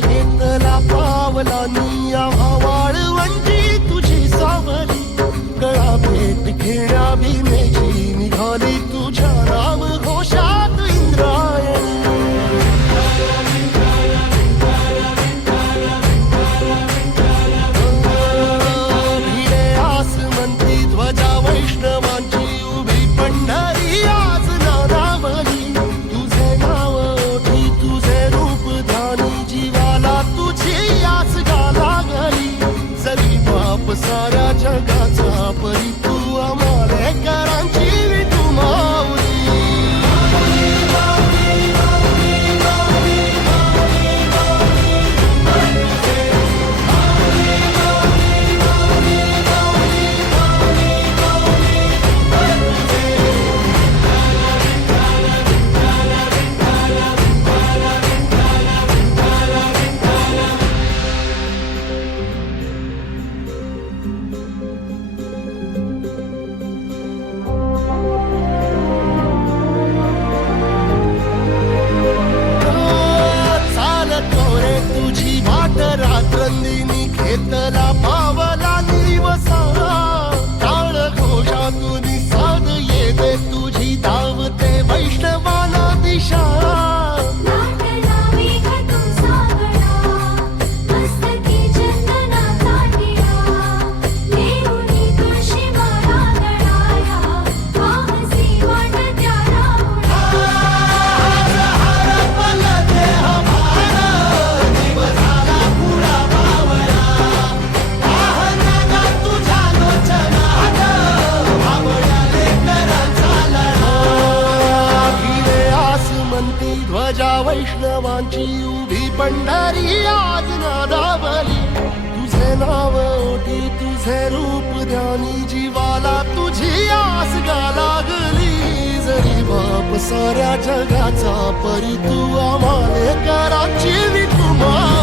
घेतला पावलानी आम्हा वाळवंटी तुझी सावली गळा भेट घेण्या भीमेची निघाली तुझ्या नाम घोषात इंद्रायणी भिडे आसमंती ध्वजा वैष्णवांची उभी पंढरी आज नादावली तुझे नाव ओठी तुझे रूप ध्यानी जीवाला तुझी आस गा लागली जरी बाप साऱ्या जगाचा परी तू आमालेकरांची विठू माऊली रात्रंदिनी घेतला पावला दिवसा टाळ घोषातून साध येते तुझी धावते वैष्णवाला दिशा ध्वजा वैष्णवांची उभी पंढरी आज नादावली तुझे नाव ओठी तुझे रूप ध्यानी जीवाला तुझी आस गा लागली जरी बाप साऱ्या जगाचा परी तू आम्हालेकरांची विठू माऊली